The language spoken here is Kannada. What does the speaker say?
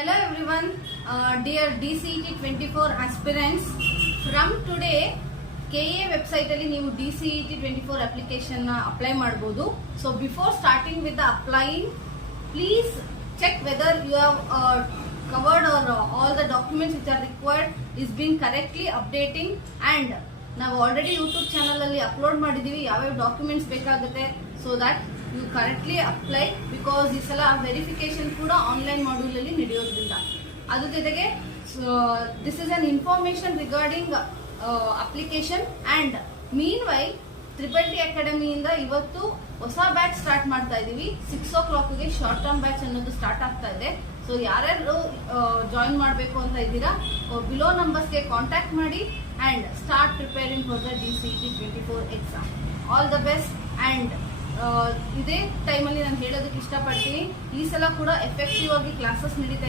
Hello everyone, dear DCET 24 aspirants. From today, KA website ಅಲ್ಲಿ ನೀವು DCET 24 application apply ಮಾಡಬಹುದು. So before starting with the applying, please check whether you have covered or all the documents which are required is being correctly updating, and ನಾವು ಆಲ್ರೆಡಿ ಯೂಟ್ಯೂಬ್ ಚಾನಲ್ ಅಲ್ಲಿ ಅಪ್ಲೋಡ್ ಮಾಡಿದೀವಿ ಯಾವ್ಯಾವ ಡಾಕ್ಯುಮೆಂಟ್ಸ್ ಬೇಕಾಗುತ್ತೆ, so that you correctly apply. Because ಈ ಸಲ ವೆರಿಫಿಕೇಶನ್ ಕೂಡ ಆನ್ಲೈನ್ ಮಾಡ್ಯೂಲ್ ಅಲ್ಲಿ ನಡೆಯೋದ್ರಿಂದ. ಅದ್ರ ಜೊತೆಗೆ this is an information regarding application. And mean while TTT ಅಕಾಡೆಮಿಯಿಂದ ಇವತ್ತು ಹೊಸ ಬ್ಯಾಚ್ ಸ್ಟಾರ್ಟ್ ಮಾಡ್ತಾ ಇದೀವಿ. 6 o'clock ಶಾರ್ಟ್ ಟರ್ಮ್ ಬ್ಯಾಚ್ ಅನ್ನೋದು ಸ್ಟಾರ್ಟ್ ಆಗ್ತಾ ಇದೆ. ಸೊ ಯಾರ್ಯಾರು ಜಾಯಿನ್ ಮಾಡಬೇಕು ಅಂತ ಇದ್ದೀರಾ, ಬಿಲೋ ನಂಬರ್ಸ್ಗೆ ಕಾಂಟ್ಯಾಕ್ಟ್ ಮಾಡಿ and start preparing for the DCET 24 exam. All the best. And ಇದೇ ಟೈಮಲ್ಲಿ ನಾನು ಹೇಳೋದಕ್ಕೆ ಇಷ್ಟಪಡ್ತೀನಿ, ಈ ಸಲ ಕೂಡ ಎಫೆಕ್ಟಿವ್ ಆಗಿ ಕ್ಲಾಸಸ್ ನಡೀತಾ